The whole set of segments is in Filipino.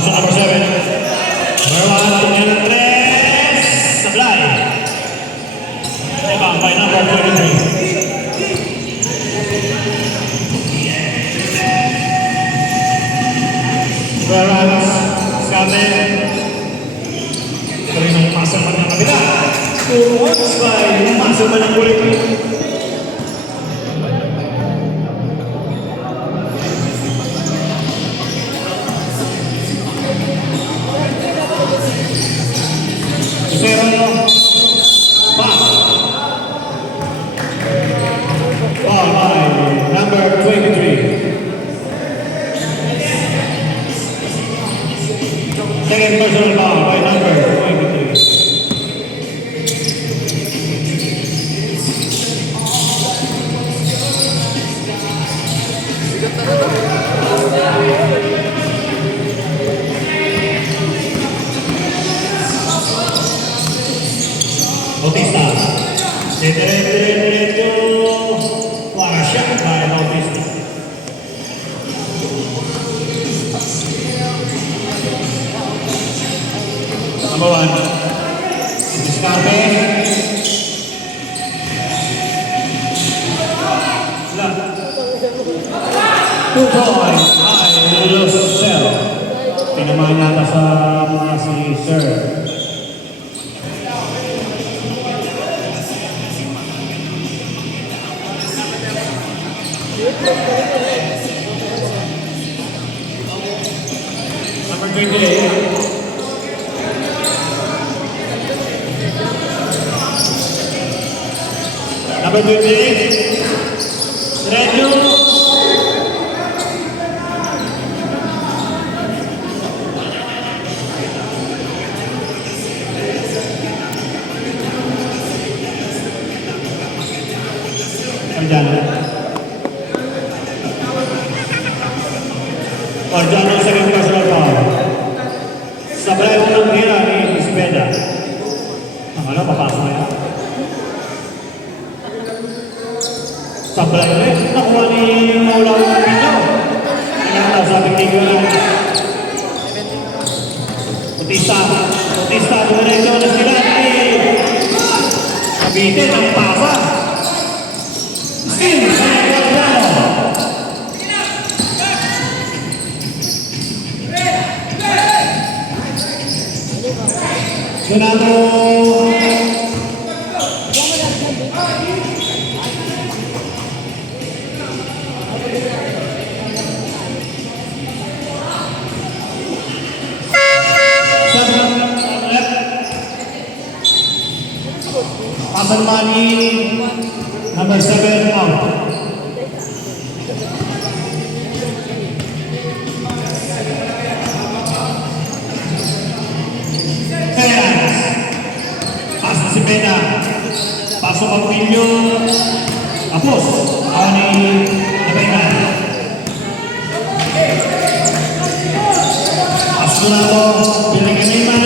Paso number 7. Number 1, and 3. Sablay. Rebound by number 23. Whereas, Scate. Ito rin ang pasang pa ng kabila. 2 points by pasang pa ng kulit. Second personal foul by number 23. Bautista. Diretso. Wala siya by Bautista. Number 1. Discarte. Two points. Lucel. Tinamaan nata sa mga si Sir. Number 28. Number 28, Reggio. Orjano second personal foul. Sablay unang hira ni Isabela. Ano, papasok na yan? Sablay ulit. Nakuha ni Maula ng Pino. Nangyata sa ating lang. Bautista, dumiretso na sila. Kabitin ang pasa. Steal! Senado. Pasal Mani, number 7 out. Pasok si Pena. Pasok ang Pinyo. Tapos, ako ni Pena. Pasok na ito. Piling kaniman.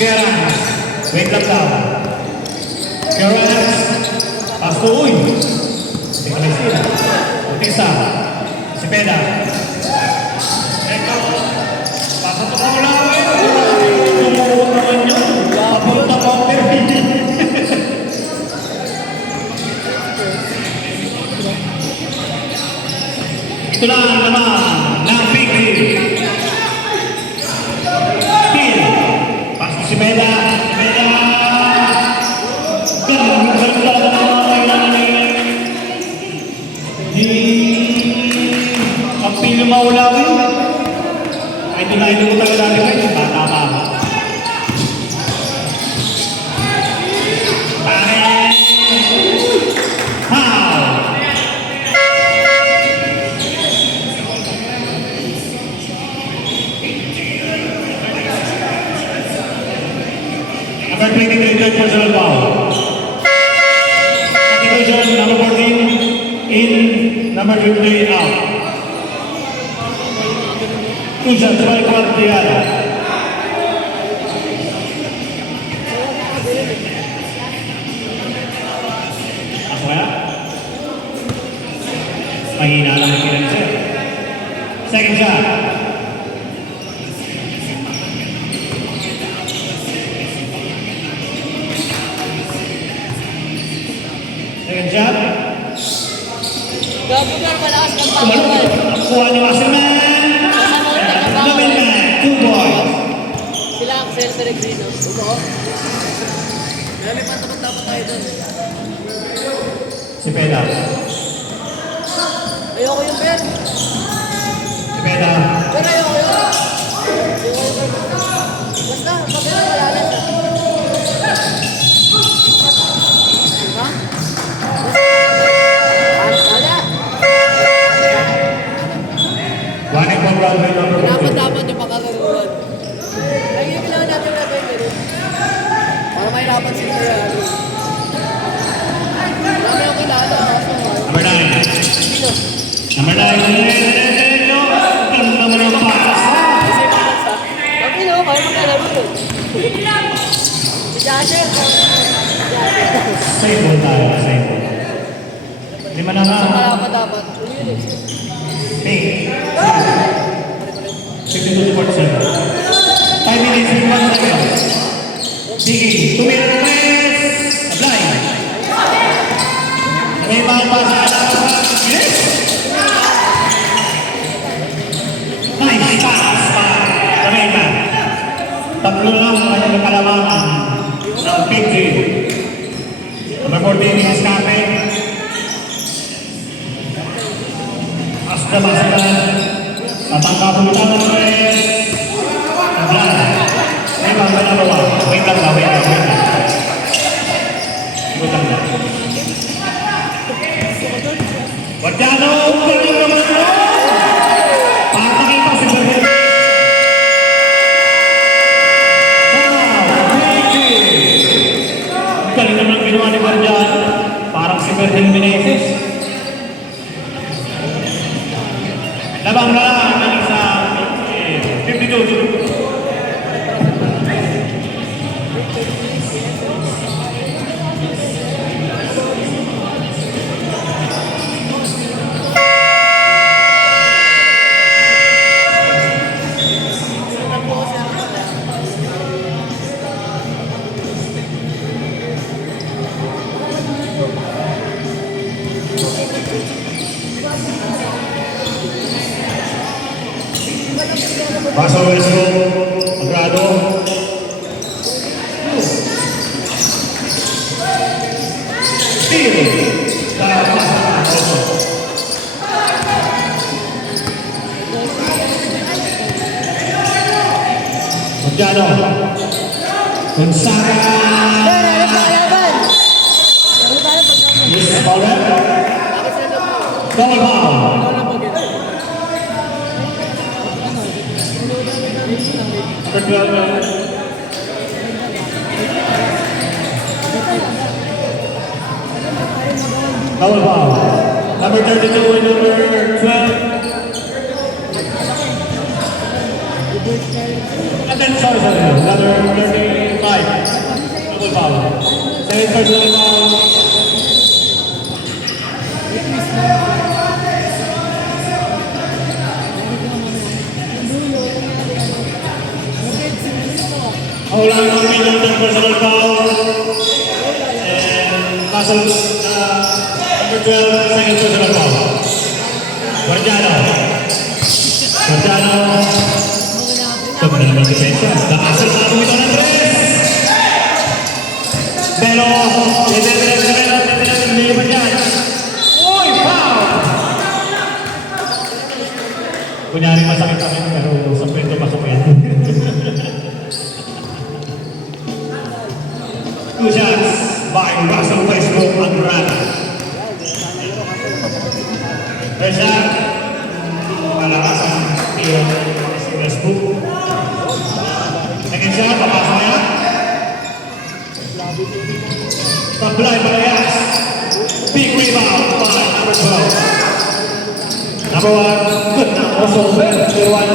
Keras, wait lang daw. Keras, pasko uy. Tingnan sila. Bautista, si Pena. Eko, pasok ko lang. Tumuot naman yun. Papunta ko ang perpili. Ito lang naman, ng Biggie. Si Beda, ganun talaga ng mga kailangan ni ang pili maulawin. Ay, dinahin mo talaga natin kayo. Tama. Number 23, third personal foul. Activation, number 14, in, number 58, out. Two shots by Guardiana. Ako ya? Mahina lang ang kiran siya. Second shot. Second shot. Gago ka, malakas ng bawal. Kuha ni Wasserman. Gawin na. 2 points. Sila Axel Peregrino. Oo. Grabe pa dapat tayo doon. Si Peda. Ayoko yung pen. Si Peda. Pero ayoko yun. Basta, bakit na malalas ah. Diba? Wala. Running ball round by number 2. Dapat yung makakaroon. Ay, yung ginawa natin na tayo pero para mahirapan sila yan. Marami yung kilala. Number 9. Sino? Number 9. Ganun naman yung patas. Kasi malas ah. Sabi no, kaya maglalaro yun. Si Jasher. Same ball tayo. Same ball. Lima na nga. Malaman dapat. Umilis. Hey. 52 to 47. 5 minutes and 1 second. Sige. 2 minutes press. Apply. May mga pasa. Yes. Nice pass. Rameta. Tatlo lang ang kanyang kalamangan ng victory. Number 14 is Escape. Hasta Masalan. Tatangkap ulit ang press. Apply. May mga nagawa. Wait lang. Guardiano, galing naman ito! Pakakita si Bergen. Galing naman ang ginawa ni Guardiano. Parang si Bergen Meneses. Labang na lang ng isang 52. Paso Westro, Agrado. Steal. Guardiano. Gonzaga. Yes, foul back. Foul ball. Number 12. Foul ball. Number 32 and number 12. And then sorry, another 35. Double foul. Second personal foul. Hold on, 1 minute, personal foul. And Russell, number 12, second personal foul. Guardiano. Kemudian bagi defensa. Hasil satu itu Andres. Pero, hindi berjalan. Uy, foul! Kunyari masakit kami, pero sampai itu masuk ya. Two shots by Russell Westbrook Agrada. First shot, malakas ang tiro si Westbrook. Second shot, papasok niya. Tablay Balayas. Big rebound by number 12. Number one, good na. Also, number one,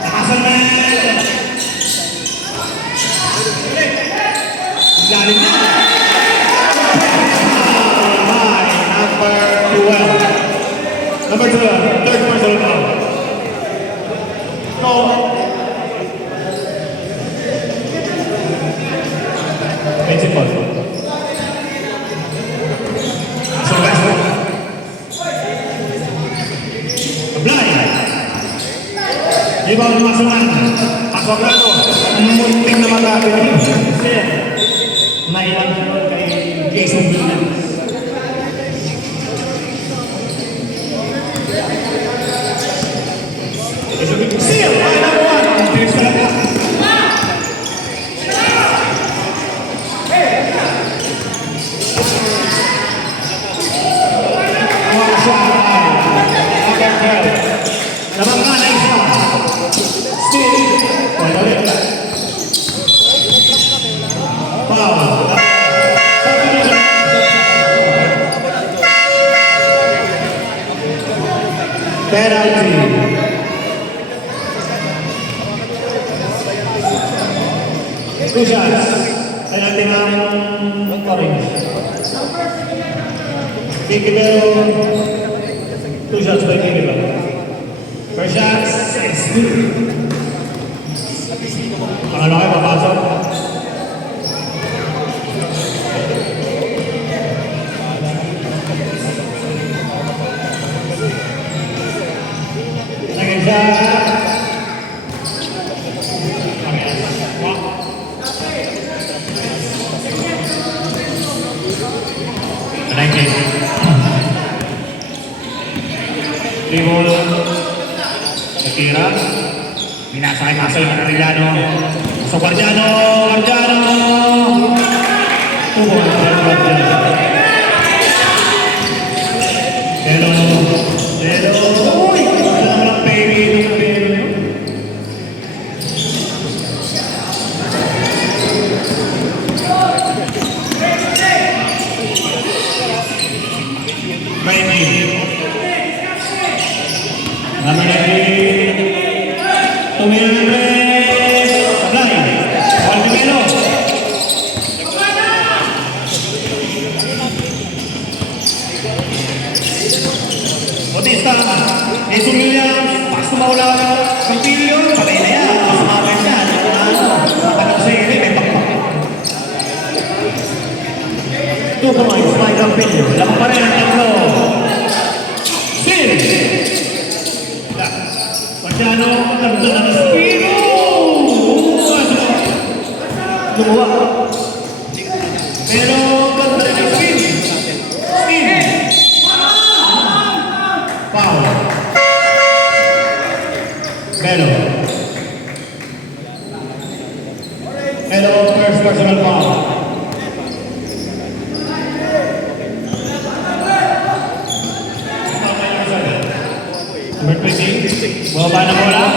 nakasan na. Lalim na. Number 12. Number 12, third personal foul. No. Principal. So, last one. Apply. Di ba ang masaman? Ako grado. Ang munting na magagawin. Kasi, nailang naman kay Jason Williams. Seal! Ay, number one. Ang tiris talaga. Mga siya ay number 12. Namang nga na isa. Steal. Wala ulit. Foul. Penalty. Two shots. Penalty ng Orange. Kikibel. Two shots by Kikibel. First shot, 6-2. Pangalawa kayo, papasok. Second shot. Tribol, Akira, minasakay-masay ng Arellano. So, Guardiano, Tubo, Guardiano. Pero, uy, ano naman ang baby. Number 19, Tumira Andres, Sablay, Juan Primero. Bautista, Jason Williams, pas tumawala ng Pilio, patay na yan, mas mabay siya, matagal sa ili, may pakpak. 2 points, Mike Campillo, lamang pa rin ang tatlo. Spin! Guardiano, ganda ng Spino! Lumuwa. Pero ganda ng Spin. Foul. Melo, first personal foul. Number 20, bumaba na bola.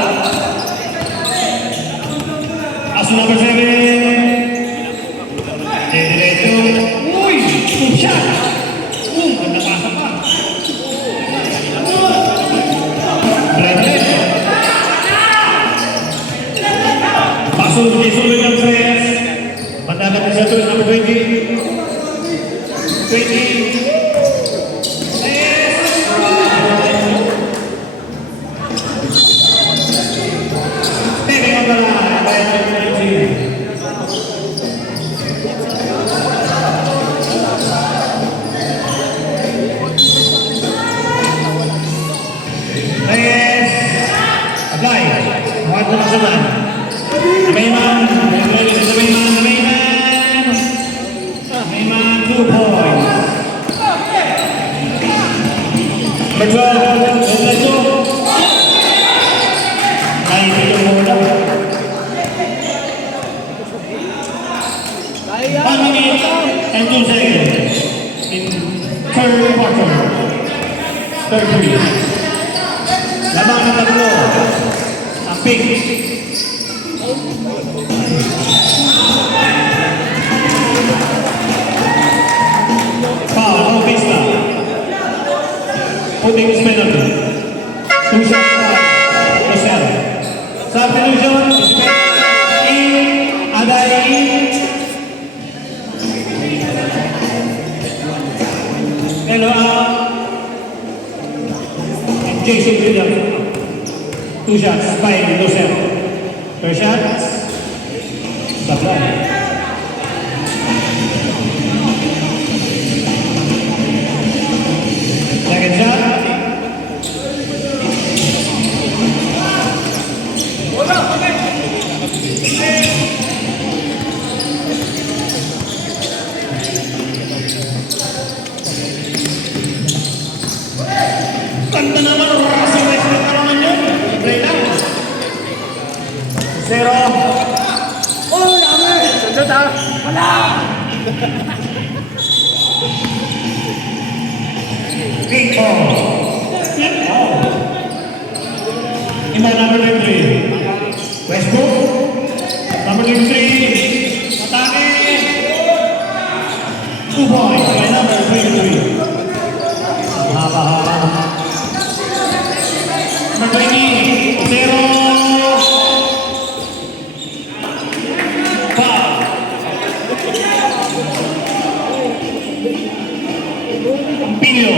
Aso number 7. Diretso. Uy! Boom shot! Boom! Ang nakasa pa. Drive. Paso ni Jason Williams Reyes. Matagat na siya to, number 20. 20. And 2 seconds in third quarter. Third period. Lamang na tatlo. Ang pink. Foul, Bautista. Putting Two shots by Rosel. Substitution, Aday. Hello, and Jason Williams. Two shots by Rosel. First shot, Sablay. Second shot. Ganda naman, Russell Westbrook na naman yun. Play lang. 0. Oh, dami! Sandot ha! Wala! Big ball. Iba number 3. Westbrook. Number 3. Atake. 2 points by number 3. Haba-haba. Number 20. 0. Foul. Ampilio.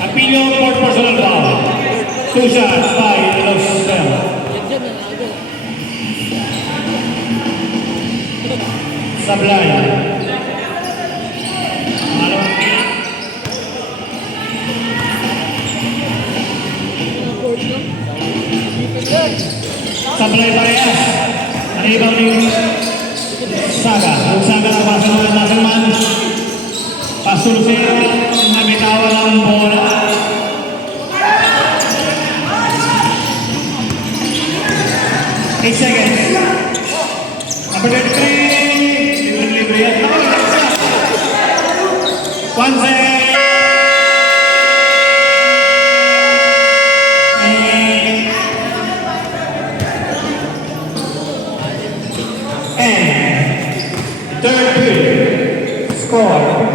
Ampilio, fourth personal foul. 2 shots by Los Bell. Sablay. Sablay parehas. Ang ibang ni Saga. Yung Saga na pasok ng Nasselman. Pasulse na bitawa ng bola. 8 seconds. Number 23. Libre yan. 1 second. And third period. Score.